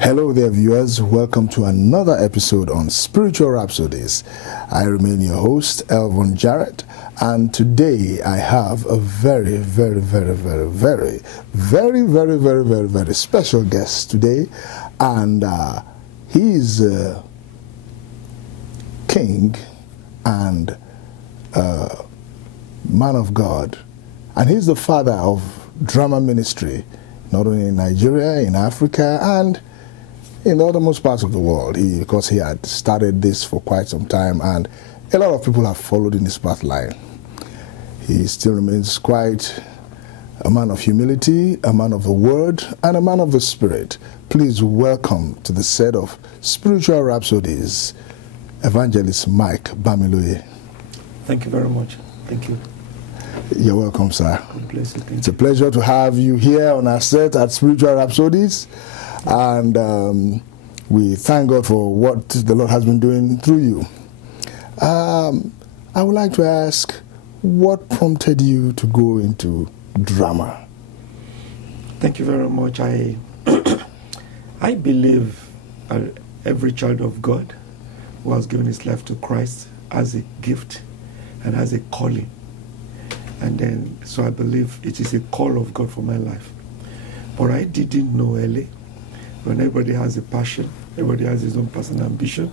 Hello there, viewers. Welcome to another episode on Spiritual Rhapsodies. I remain your host, Elvon Jarrett, and today I have a very special guest today, and he's a king and a man of God, and he's the father of drama ministry, not only in Nigeria, in Africa, and in the othermost parts of the world, because he had started this for quite some time, and a lot of people have followed in his pathline. He still remains quite a man of humility, a man of the word, and a man of the spirit. Please welcome to the set of Spiritual Rhapsodies, Evangelist Mike Bamiloye. Thank you very much. Thank you. You're welcome, sir. God bless you. It's a pleasure to have you here on our set at Spiritual Rhapsodies. And we thank God for what the Lord has been doing through you. I would like to ask, what prompted you to go into drama? Thank you very much. I believe every child of God who has given his life to Christ has a gift and has a calling. And then, so I believe it is a call of God for my life. But I didn't know early. When everybody has a passion, everybody has his own personal ambition.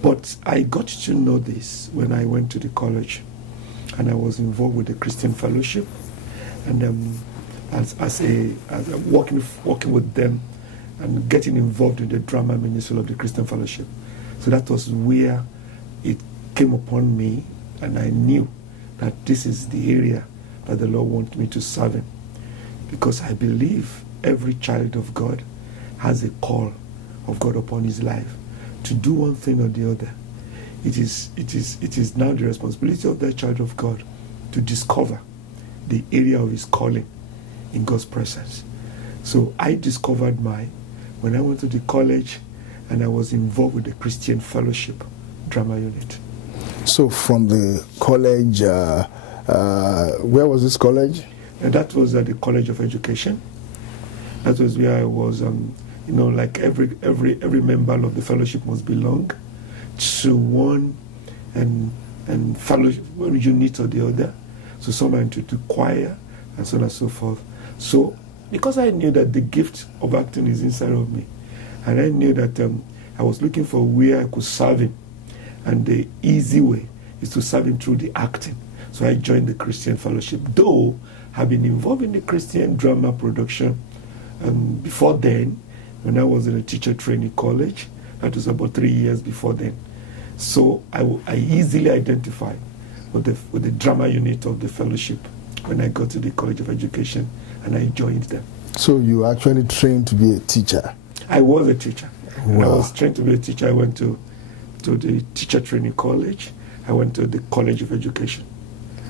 But I got to know this when I went to the college, and I was involved with the Christian fellowship, and as working with them and getting involved in the drama ministry of the Christian fellowship. So that was where it came upon me, and I knew that this is the area that the Lord wants me to serve in, because I believe every child of God has a call of God upon his life to do one thing or the other. It is now the responsibility of that child of God to discover the area of his calling in God's presence. So I discovered mine when I went to the college, and I was involved with the Christian fellowship drama unit. So from the college, where was this college? And that was at the College of Education. That was where I was, like every member of the fellowship must belong to one and fellowship, one unit or the other. So some are into the choir and so on and so forth. So because I knew that the gift of acting is inside of me, and I knew that I was looking for where I could serve him, and the easy way is to serve him through the acting. So I joined the Christian fellowship, though I've been involved in the Christian drama production before then, when I was in a teacher training college. That was about 3 years before then. So I easily identified with the drama unit of the fellowship when I got to the College of Education, and I joined them. So you actually trained to be a teacher? I was a teacher. Wow. I was trained to be a teacher. I went to the teacher training college. I went to the College of Education.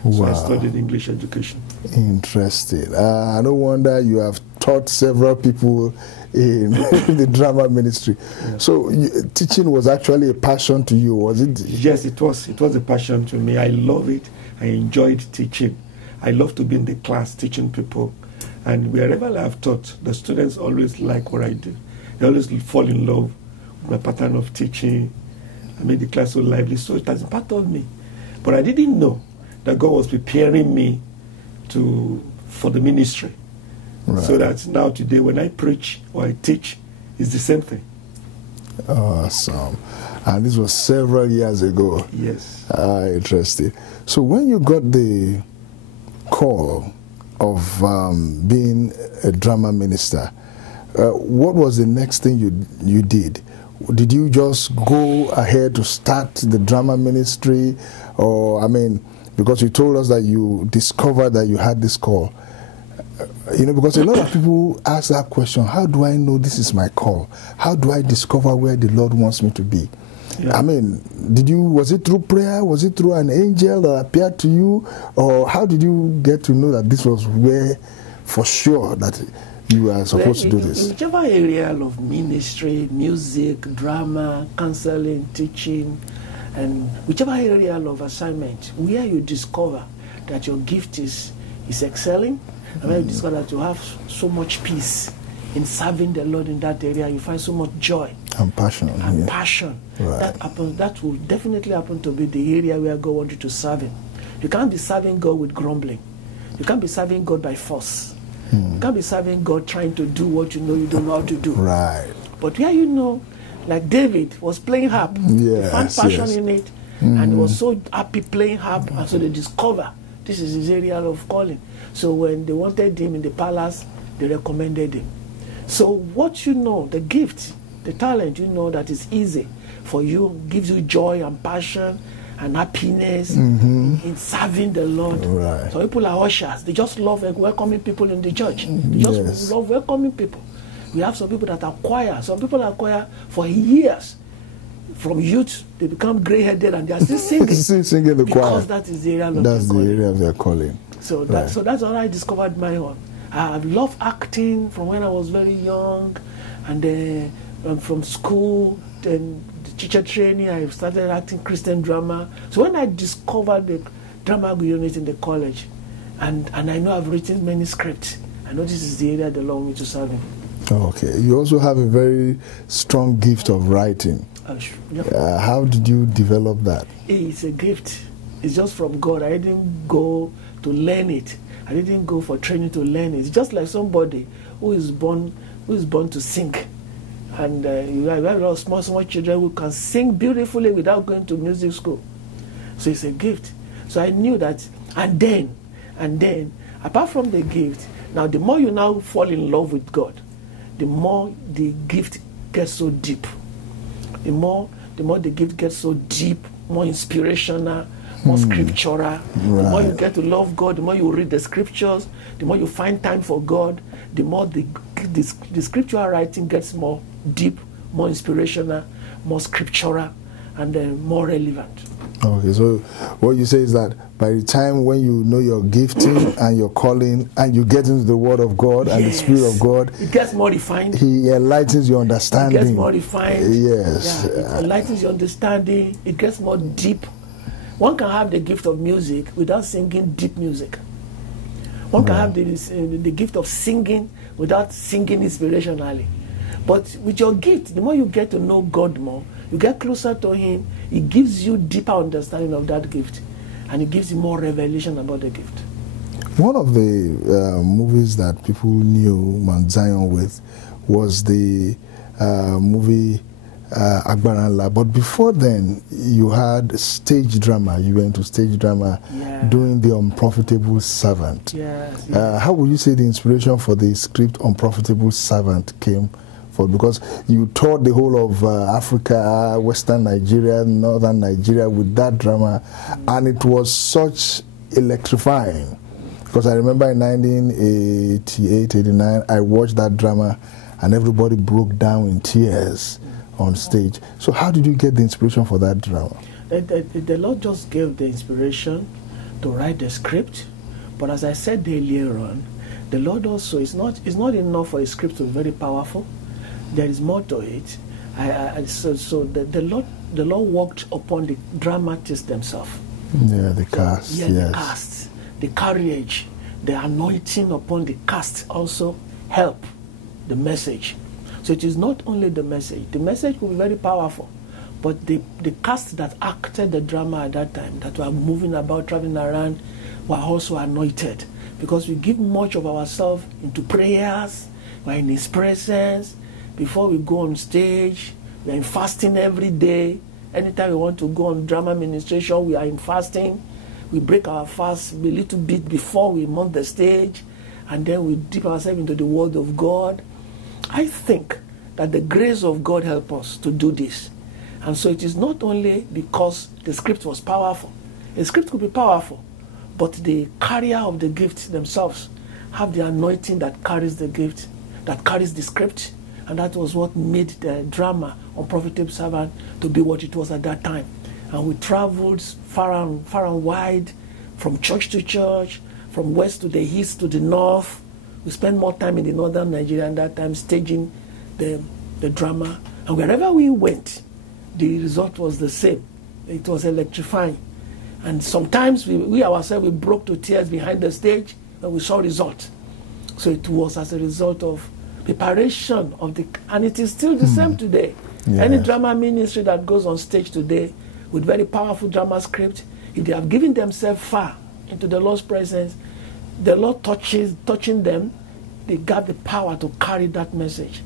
Wow. So I studied English education. Interesting. No wonder you have taught several people in the drama ministry. Yeah. So teaching was actually a passion to you, was it? Yes, it was. It was a passion to me. I love it. I enjoyed teaching. I love to be in the class teaching people. And wherever I have taught, the students always like what I do. They always fall in love with my pattern of teaching. I made the class so lively. So it has been part of me. But I didn't know that God was preparing me for the ministry. Right. So that now today when I preach or I teach, it's the same thing. Awesome. And this was several years ago. Yes. Interesting. So when you got the call of being a drama minister, what was the next thing you did? Did you just go ahead to start the drama ministry? Or, because you told us that you discovered that you had this call. Because a lot of people ask that question, how do I know this is my call? How do I discover where the Lord wants me to be? Yeah. Was it through prayer? Was it through an angel that appeared to you? Or how did you get to know that this was where, for sure, that you are supposed to do this? Whichever area of ministry, music, drama, counseling, teaching, and whichever area of assignment, where you discover that your gift is excelling, and where you discover that you have so much peace in serving the Lord in that area. You find so much joy and passion. and passion. Right. That will definitely happen to be the area where God wants you to serve Him. You can't be serving God with grumbling. You can't be serving God by force. You can't be serving God trying to do what you know you don't know how to do. Right. But where you know, like David was playing harp, he found passion in it, and he was so happy playing harp, and so they discover this is his area of calling. So when they wanted him in the palace, they recommended him. So what you know, the gift, the talent, you know that is easy for you, gives you joy and passion and happiness in serving the Lord. Right. So people are ushers. They just love welcoming people in the church. They just love welcoming people. We have some people that are choir. Some people are choir for years. From youth, they become gray-headed and they are still singing. Still singing the choir. Because that is the area of That's their the calling. area of their calling. So that's how I discovered my own. I love acting from when I was very young, and then from school, then the teacher training, I started acting Christian drama. So when I discovered the drama unit in the college, and I know I've written many scripts, I know this is the area that allows me to serve Him. Okay. You also have a very strong gift of writing. How did you develop that? It's a gift. It's just from God. I didn't go to learn it. I didn't go for training to learn it. It's just like somebody who is born to sing. And you have a lot of small children who can sing beautifully without going to music school. So it's a gift. So I knew that. And then, apart from the gift, now the more you now fall in love with God, the more the gift gets so deep. The more the gift gets so deep, more inspirational, more scriptural. Right. The more you get to love God, the more you read the scriptures, the more you find time for God, the more the scriptural writing gets more deep, more inspirational, more scriptural, and then more relevant. Okay, so what you say is that by the time when you know your gifting and your calling and you get into the Word of God and the Spirit of God, it gets more refined. He enlightens your understanding. It gets more refined. Yes. Yeah, it enlightens your understanding. It gets more deep. One can have the gift of music without singing deep music. One can have the gift of singing without singing inspirationally. But with your gift, the more you get to know God more, you get closer to Him, He gives you deeper understanding of that gift. And He gives you more revelation about the gift. One of the movies that people knew Mount Zion with was the movie Agbaranla. But before then, you had stage drama. You went to stage drama doing The Unprofitable Servant. Yes. How would you say the inspiration for the script Unprofitable Servant came for? Because you toured the whole of Africa, Western Nigeria, Northern Nigeria with that drama, and it was such electrifying. Because I remember in 1988, 89, I watched that drama and everybody broke down in tears on stage. So how did you get the inspiration for that drama? The Lord just gave the inspiration to write the script, but as I said earlier on, the Lord also, it's not enough for a script to be very powerful. There is more to it. So the Lord worked upon the dramatists themselves. Yeah, the cast. Yeah, yes. The cast, the courage, the anointing upon the cast also help the message. So it is not only the message. The message could be very powerful, but the cast that acted the drama at that time, that were moving about, traveling around, were also anointed, because we give much of ourselves into prayers. We're in His presence. Before we go on stage, we are in fasting every day. Anytime we want to go on drama ministration, we are in fasting. We break our fast a little bit before we mount the stage, and then we dip ourselves into the Word of God. I think that the grace of God help us to do this. And so it is not only because the script was powerful. The script could be powerful, but the carrier of the gift themselves have the anointing that carries the gift, that carries the script. And that was what made the drama Unprofitable Servant to be what it was at that time. And we traveled far and wide, from church to church, from west to the east to the north. We spent more time in the northern Nigeria at that time staging the drama. And wherever we went, the result was the same. It was electrifying. And sometimes we ourselves, we broke to tears behind the stage when we saw results. So it was as a result of preparation of the, and it is still the same today. Yes. Any drama ministry that goes on stage today with very powerful drama script, if they have given themselves far into the Lord's presence, the Lord touching them, they got the power to carry that message.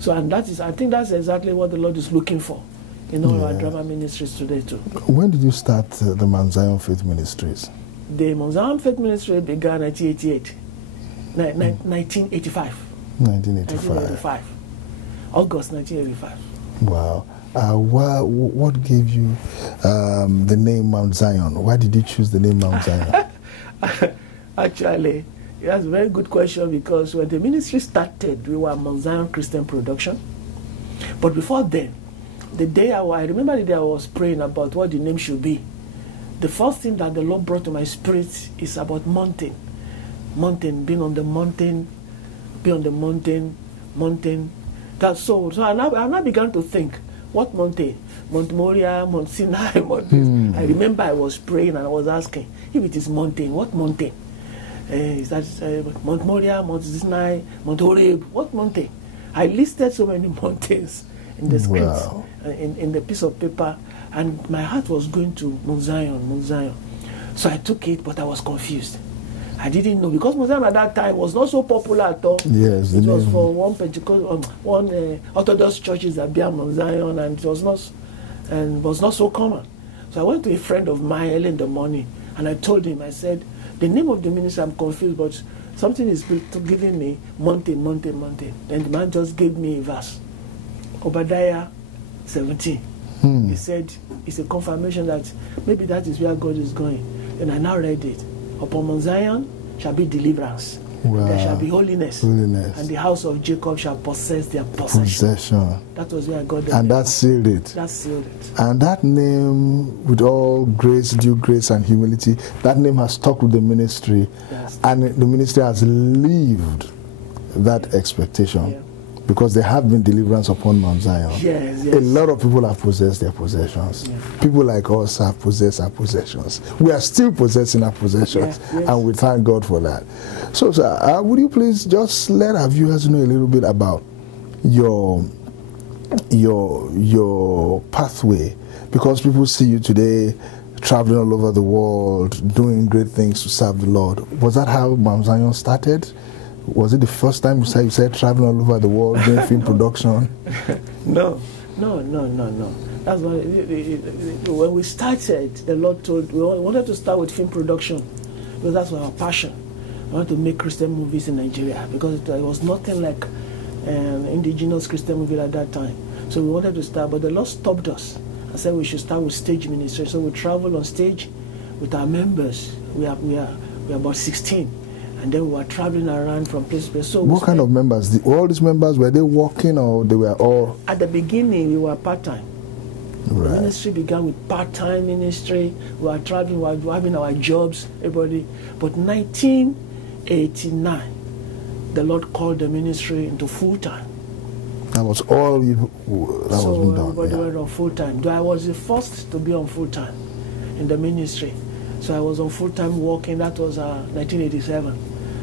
So, and that is, I think that's exactly what the Lord is looking for in all our drama ministries today too. When did you start the Mount Zion Faith Ministries? The Mount Zion Faith Ministry began 1988, 1985. 1985. August 1985. Wow. What gave you the name Mount Zion? Why did you choose the name Mount Zion? Actually, that's a very good question, because when the ministry started, we were Mount Zion Christian Production. But before then, I remember the day I was praying about what the name should be. The first thing that the Lord brought to my spirit is about mountain. Mountain, being on the mountain, mountain. That's so I now began to think, what mountain? Mount Moriah, Mount Sinai, Mount this. I remember I was praying and I was asking, if it is mountain, what mountain? Is that Mount Moriah, Mount Sinai, Mount Horeb? What mountain? I listed so many mountains in the script, wow. in the piece of paper, and my heart was going to Mount Zion, Mount Zion. So I took it, but I was confused. I didn't know, because Mount Zion at that time was not so popular at all. Yes, it was for one Orthodox churches that bear Mount Zion, and it was not so common. So I went to a friend of mine early in the morning, and I told him, I said, the name of the ministry, I'm confused, but something is giving me mountain. Then the man just gave me a verse, Obadiah 17. He said, it's a confirmation that maybe that is where God is going. And I now read it. Upon Mount Zion shall be deliverance. Wow. There shall be holiness. And the house of Jacob shall possess their possession. That was where I got the name. That sealed it. That sealed it. And that name, with all grace, due grace and humility, that name has stuck with the ministry. Yes. And the ministry has lived that expectation. Yeah. Because there have been deliverance upon Mount Zion. Yes. A lot of people have possessed their possessions. Yeah. People like us have possessed our possessions. We are still possessing our possessions, and we thank God for that. So, sir, would you please just let our viewers know a little bit about your pathway? Because people see you today traveling all over the world, doing great things to serve the Lord. Was that how Mount Zion started? Was it the first time you said traveling all over the world doing film production? No. That's why when we started, the Lord told we wanted to start with film production, because that's our passion. We wanted to make Christian movies in Nigeria, because there was nothing like indigenous Christian movie at that time. So we wanted to start, but the Lord stopped us and said we should start with stage ministry. So we travel on stage with our members. We are about 16. And then we were traveling around from place to place. So what kind of members? All these members, were they working, or they were all? At the beginning, we were part-time. Right. The ministry began with part-time ministry. We were traveling, we were having our jobs, everybody. But 1989, the Lord called the ministry into full-time. That was all was done. Everybody went on full-time. I was the first to be on full-time in the ministry. So I was on full-time working. That was 1987.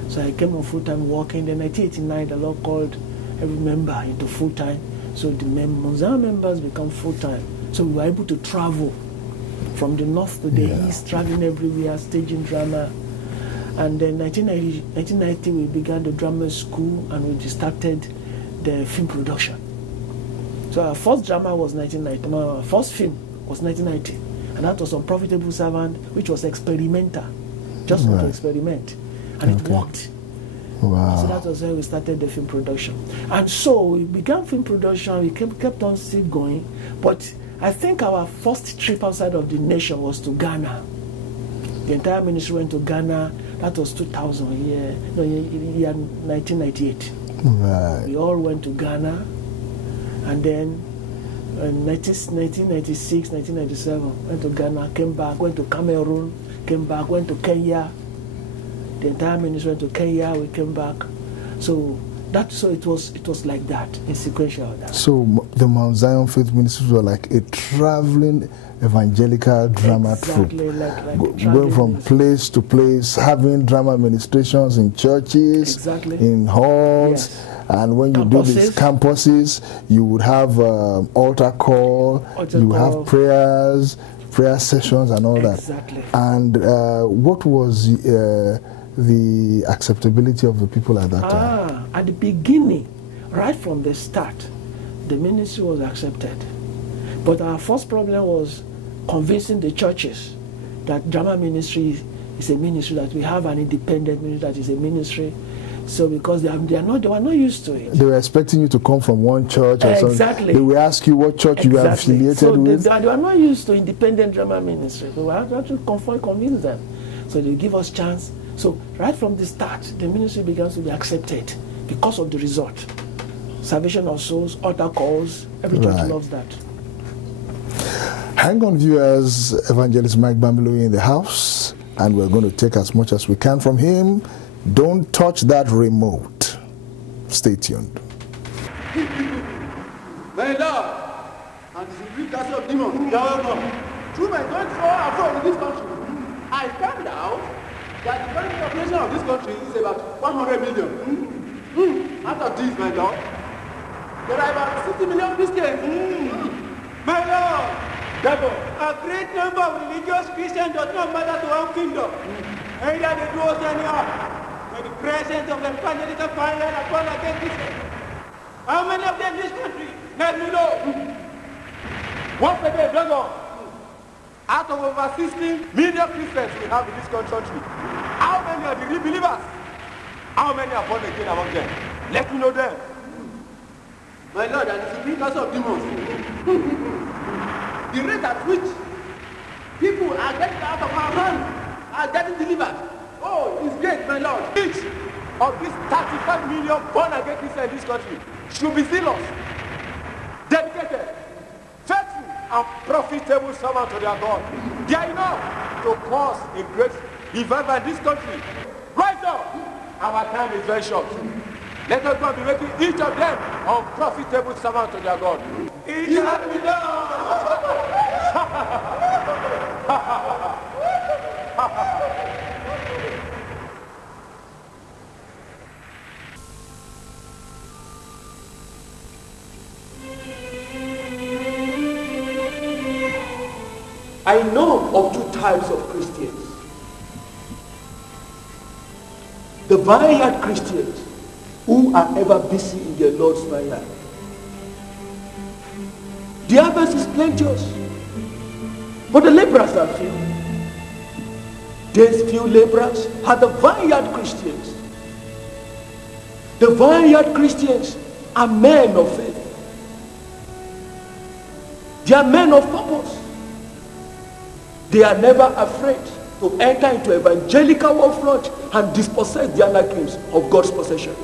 So I came on full-time working. Then 1989, the Lord called every member into full-time. So the Mount Zion members become full-time. So we were able to travel from the north to the east, traveling everywhere, staging drama. And then 1990, we began the drama school, and we started the film production. So our first drama was 1990. Our first film was 1990. And that was Unprofitable Servant, which was experimental, just to experiment. And it worked. Wow. So that was where we started the film production. And so we began film production, we kept on still going. But I think our first trip outside of the nation was to Ghana. The entire ministry went to Ghana. That was 2000, year 1998. Right. We all went to Ghana. And then in 1996, 1997, went to Ghana, came back, went to Cameroon, came back, went to Kenya. The entire ministry went to Kenya, we came back. So it was like that, in sequential. So the Mount Zion Faith Ministries were like a traveling evangelical drama troupe. Like going from place to place, having drama ministrations in churches, in halls, And when you do these campuses, you would have altar call, have prayers, prayer sessions and all exactly. that. And what was the acceptability of the people at that time? At the beginning, right from the start, the ministry was accepted. But our first problem was convincing the churches that drama ministry is a ministry, that we have an independent ministry that is a ministry. So because they were not used to it. They were expecting you to come from one church or something. Exactly. They will ask you what church you are affiliated with. They were not used to independent drama ministry. We had to convince them. So they give us chance. So right from the start, the ministry began to be accepted because of the result. Salvation of souls, altar calls, every church loves that. Hang on, viewers. Evangelist Mike Bamiloye in the house, and we're going to take as much as we can from him. Don't touch that remote. Stay tuned. My Lord, and the great castle of demons, through my going far and far in this country, I found out that the current population of this country is about 100 million. Out of this, my Lord, there are about 60 million Christians. My Lord, therefore, a great number of religious Christians does not matter to our kingdom. Either they do us anyhow. The presence of the evangelical fire upon against Christians. How many of them in this country? Let me know. Once again, brother, out of over 16 million Christians we have in this country, how many are the real believers? How many are born again among them? Let me know them. My Lord, and it's the because of demons. The rate at which people are getting out of our hands, are getting delivered. Oh, it's great, my Lord. Each of these 35 million born-again Christians in this country should be zealous, dedicated, faithful, and profitable servants to their God. They are enough to cause a great revival in this country. Rise up! Our time is very short. Let us go be making each of them unprofitable servants to their God. It shall be done! I know of two types of Christians. The vineyard Christians, who are ever busy in their Lord's vineyard. The harvest is plenteous, but the laborers are few. These few laborers are the vineyard Christians. The vineyard Christians are men of faith. They are men of purpose. They are never afraid to enter into evangelical warfront and dispossess the anarchists of God's possession.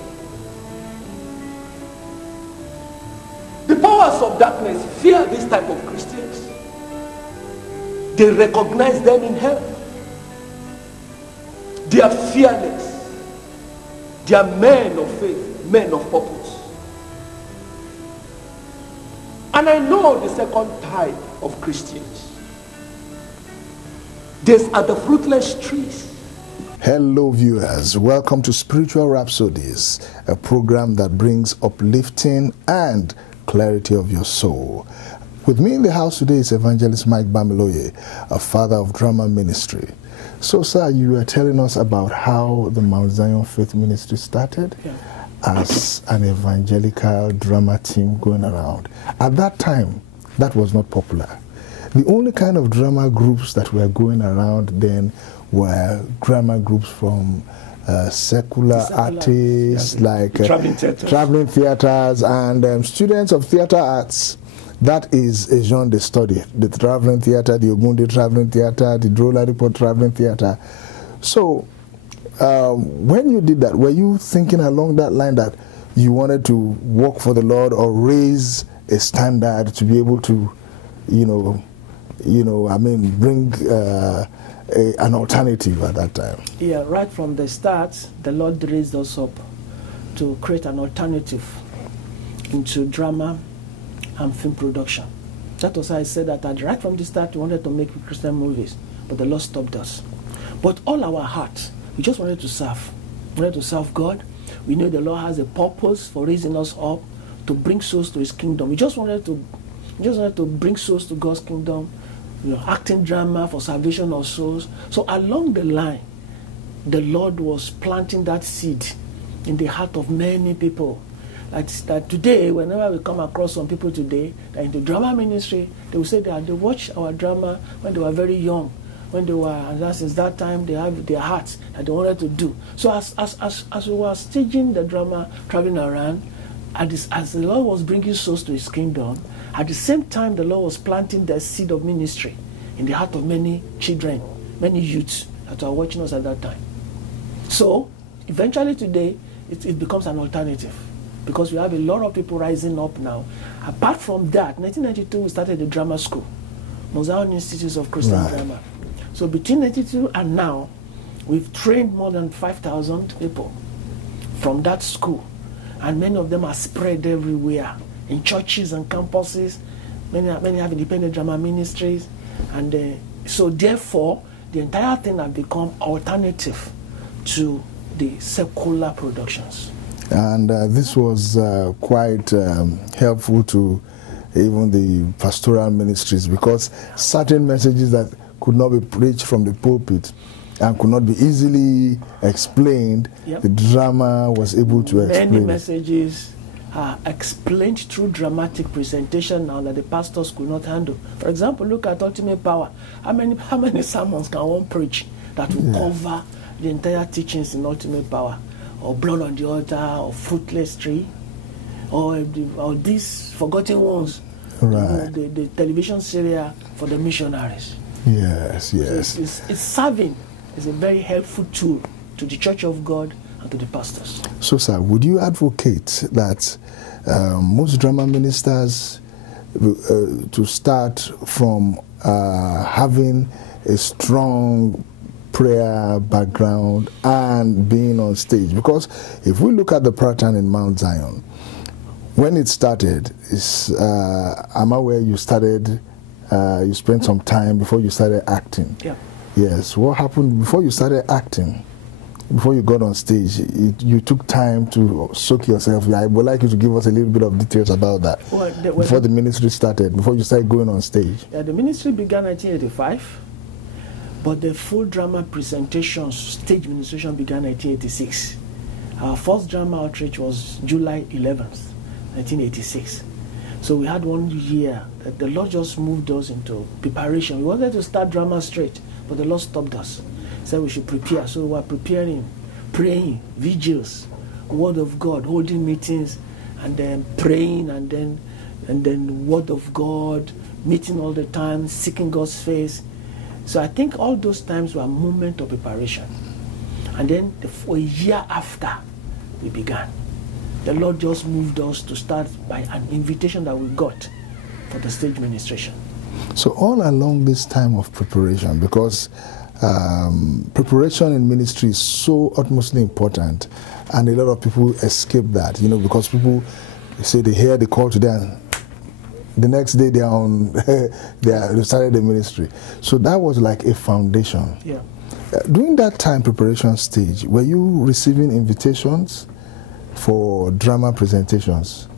The powers of darkness fear this type of Christians. They recognize them in hell. They are fearless. They are men of faith, men of purpose. And I know the second type of Christians. These are the fruitless trees. Hello viewers, welcome to Spiritual Rhapsodies, a program that brings uplifting and clarity of your soul. With me in the house today is Evangelist Mike Bamiloye, a father of drama ministry. So sir, you were telling us about how the Mount Zion Faith Ministry started as an evangelical drama team going around. At that time, that was not popular. The only kind of drama groups that were going around then were drama groups from secular artists, like traveling theaters and students of theater arts. That is a genre they study. The traveling theater, the Ogunde traveling theater, the Drolaripot traveling theater. So when you did that, were you thinking along that line that you wanted to work for the Lord or raise a standard to be able to, bring an alternative at that time? Yeah, right from the start, the Lord raised us up to create an alternative into drama and film production. That was why I said that right from the start we wanted to make Christian movies, but the Lord stopped us. But all our heart, we just wanted to serve. We wanted to serve God. We know the Lord has a purpose for raising us up to bring souls to His kingdom. We just wanted to bring souls to God's kingdom, acting drama for salvation of souls. So along the line, the Lord was planting that seed in the heart of many people. That today, whenever we come across some people today that are into drama ministry, they will say that they watch our drama when they were very young, when they were, and since that time they have their hearts that they wanted to do. So as we were staging the drama, traveling around, as the Lord was bringing souls to His kingdom, at the same time the Lord was planting the seed of ministry in the heart of many children, many youths that were watching us at that time. So eventually today it becomes an alternative, because we have a lot of people rising up now. Apart from that, 1992 we started the drama school, Mosaic Institute of Christian Drama. So between 1992 and now, we've trained more than 5,000 people from that school, and many of them are spread everywhere in churches and campuses. Many have independent drama ministries, and so therefore the entire thing has become alternative to the secular productions. And this was quite helpful to even the pastoral ministries, because certain messages that could not be preached from the pulpit and could not be easily explained, the drama was able to explain. Many messages are explained through dramatic presentation now that the pastors could not handle. For example, look at Ultimate Power. How many sermons can one preach that will cover the entire teachings in Ultimate Power? Or Blood on the Altar, or Fruitless Tree, or these Forgotten Ones, the television serial for the missionaries. Yes. So it's serving as a very helpful tool to the Church of God and to the pastors. So, sir, would you advocate that most drama ministers to start from having a strong prayer background and being on stage? Because if we look at the pattern in Mount Zion, when it started, I'm aware you started, you spent some time before you started acting. Yeah. Yes. What happened before you started acting? Before you got on stage, you took time to soak yourself. I would like you to give us a little bit of details about that. Before the ministry started, before you started going on stage. Yeah, the ministry began in 1985. But the full drama presentations, stage ministration began in 1986. Our first drama outreach was July 11th, 1986. So we had 1 year that the Lord just moved us into preparation. We wanted to start drama straight, but the Lord stopped us. He said we should prepare. So we were preparing, praying, vigils, Word of God, holding meetings, and then praying, and then Word of God, meeting all the time, seeking God's face. So I think all those times were a moment of preparation. And then for a year after we began, the Lord just moved us to start by an invitation that we got for the stage ministration. So all along this time of preparation, because preparation in ministry is so utmostly important, and a lot of people escape that, because people say they hear the call to them, the next day they are on, they started the ministry. So that was like a foundation. Yeah. During that time preparation stage, were you receiving invitations for drama presentations?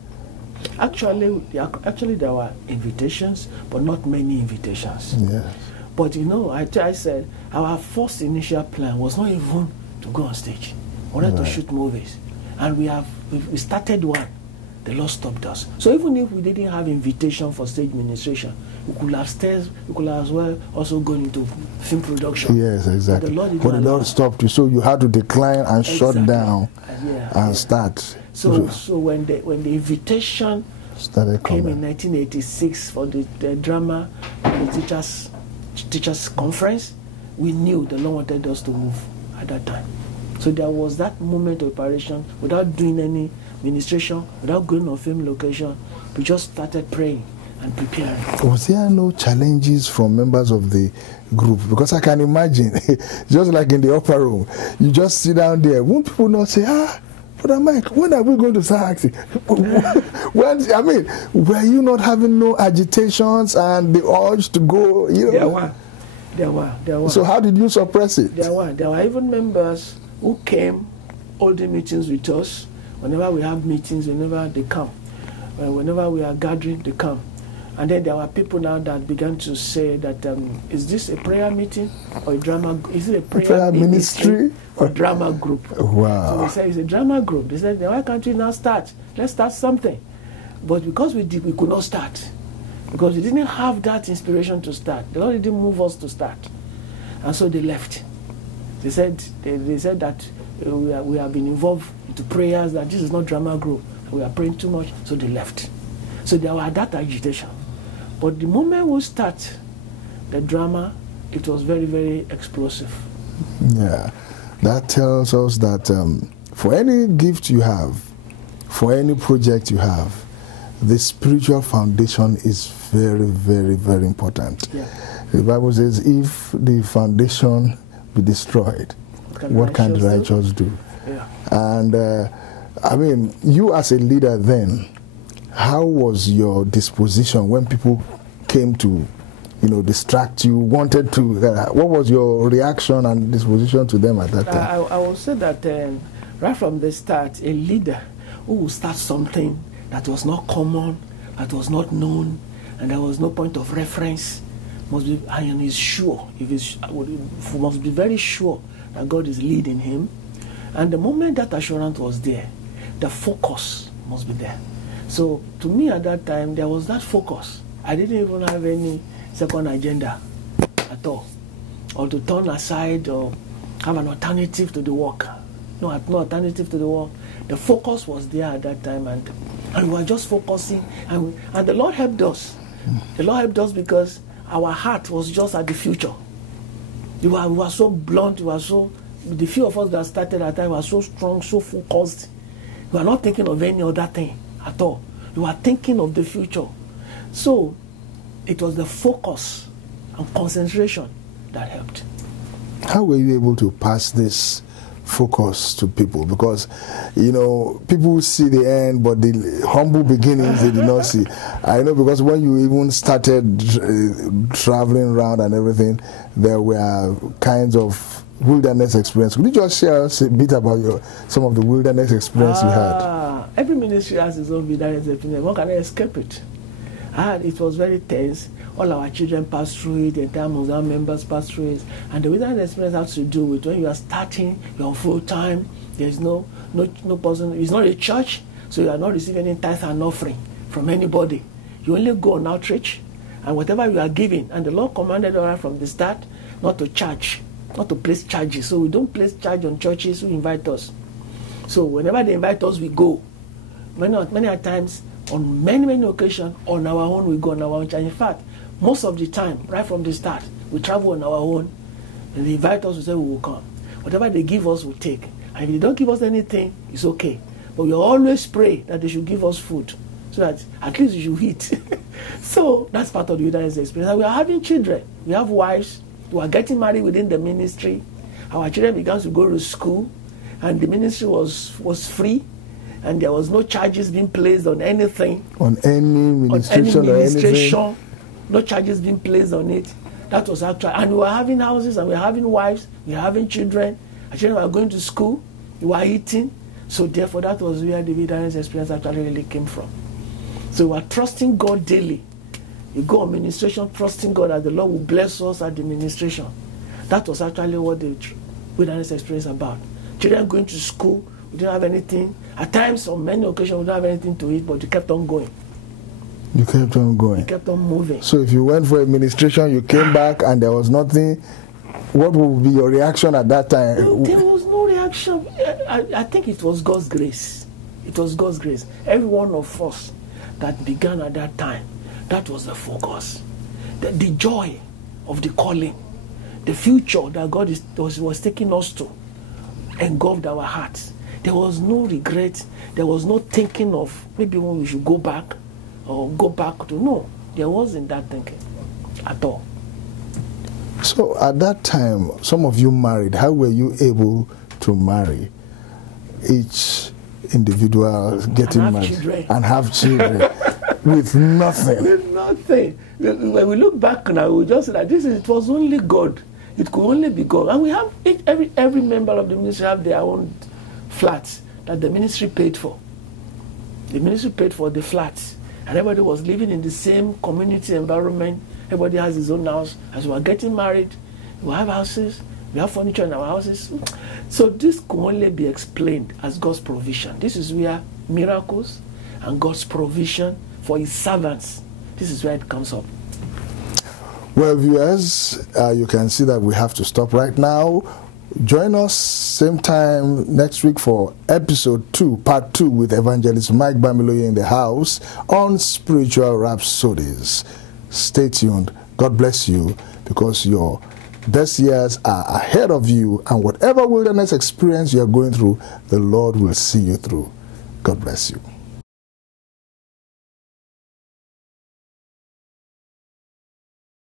Actually, there were invitations, but not many invitations. Yes. But I said our first initial plan was not even to go on stage. We wanted to shoot movies, and we started one. The Lord stopped us. So even if we didn't have invitation for stage ministration, we could as well also go into film production. Yes, exactly. But the Lord stopped you, so you had to decline and shut down and start. So when the invitation came in 1986 for the drama, the teachers conference, we knew the Lord wanted us to move at that time. So there was that moment of preparation without doing any ministration, without going on film location. We just started praying and preparing. Was there no challenges from members of the group? Because I can imagine, just like in the upper room, you just sit down there. Won't people not say, Brother Mike, when are we going to start acting? Were you not having no agitations and the urge to go? There were. So how did you suppress it? There were even members who came holding meetings with us. Whenever we have meetings, whenever they come, whenever we are gathering, they come. And then there were people now that began to say that, is this a prayer meeting or a drama? Is it a prayer ministry or drama group? Wow. So we said it's a drama group. They said, why can't we now start? Let's start something. But because we could not start. Because we didn't have that inspiration to start. The Lord didn't move us to start. And so they left. They said that we have been involved into prayers, that this is not drama group. We are praying too much. So they left. So there was that agitation. But the moment we start the drama, it was very, very explosive. Yeah. That tells us that for any gift you have, for any project you have, the spiritual foundation is very, very, very important. Yeah. The Bible says, if the foundation be destroyed, what can the righteous do? Yeah. And I mean, you as a leader then, how was your disposition when people came to, distract you, wanted to, what was your reaction and disposition to them at that time? I will say that right from the start, a leader who will start something that was not common, that was not known, and there was no point of reference, must be, and is sure, must be very sure that God is leading him. And the moment that assurance was there, the focus must be there. So to me at that time, there was that focus. I didn't even have any second agenda at all, or to turn aside or have an alternative to the work. No alternative to the work. The focus was there at that time, and we were just focusing, and the Lord helped us. The Lord helped us because our heart was just at the future. We were so blunt, the few of us that started at that time were so strong, so focused. We were not thinking of any other thing at all. We were thinking of the future. So it was the focus and concentration that helped. How were you able to pass this focus to people? Because, people see the end, but the humble beginnings they did not see. I know, because when you even started traveling around and everything, there were kinds of wilderness experience. Could you just share us a bit about some of the wilderness experience you had? Every ministry has its own wilderness experience. One cannot escape it. It was very tense. All our children passed through it, the entire Muslim members passed through it. And the wilderness experience has to do with when you are starting, you're on full time, there's no person, it's not a church, so you are not receiving any tithe and offering from anybody. You only go on outreach, and whatever you are giving, and the Lord commanded us right from the start not to charge, not to place charges. So we don't place charge on churches who invite us. So whenever they invite us, we go. Many times, on many occasions, on our own, we go on our own. And in fact, most of the time, right from the start, we travel on our own. And they invite us, we say we will come. Whatever they give us, we take. And if they don't give us anything, it's okay. But we always pray that they should give us food, so that at least we should eat. So that's part of the wilderness experience. And we are having children. We have wives. We are getting married within the ministry. Our children began to go to school, and the ministry was free. And there was no charges being placed on anything. On any ministration or anything. No charges being placed on it. That was actually, and we were having houses, and we were having wives, we were having children. Our children were going to school, we were eating. So therefore, that was where the wilderness experience actually really came from. So we were trusting God daily. You go on ministration, trusting God that the Lord will bless us at the ministration. That was actually what the wilderness experience is about. Children going to school, we didn't have anything. At times, on many occasions, we didn't have anything to eat, but we kept on going. You kept on going? We kept on moving. So if you went for administration, you came back and there was nothing, what would be your reaction at that time? No, there was no reaction. I think it was God's grace. It was God's grace. Every one of us that began at that time, that was the focus. The joy of the calling, the future that God was taking us to, engulfed our hearts. There was no regret. There was no thinking of maybe when we should go back or go back to. No, there wasn't that thinking at all. So at that time, some of you married. How were you able to marry? Each individual getting married and have children with nothing. With nothing. When we look back now, we just say that it was only God. It could only be God. And we have every member of the ministry have their own flats that the ministry paid for. The ministry paid for the flats, and everybody was living in the same community environment. Everybody has his own house. As we are getting married, we have houses, we have furniture in our houses. So this can only be explained as God's provision. This is where miracles and God's provision for his servants, this is where it comes up. Well, viewers, you can see that we have to stop right now. Join us same time next week for episode 2, part 2, with Evangelist Mike Bamiloye in the house on Spiritual Rhapsodies. Stay tuned. God bless you, because your best years are ahead of you, and whatever wilderness experience you are going through, the Lord will see you through. God bless you.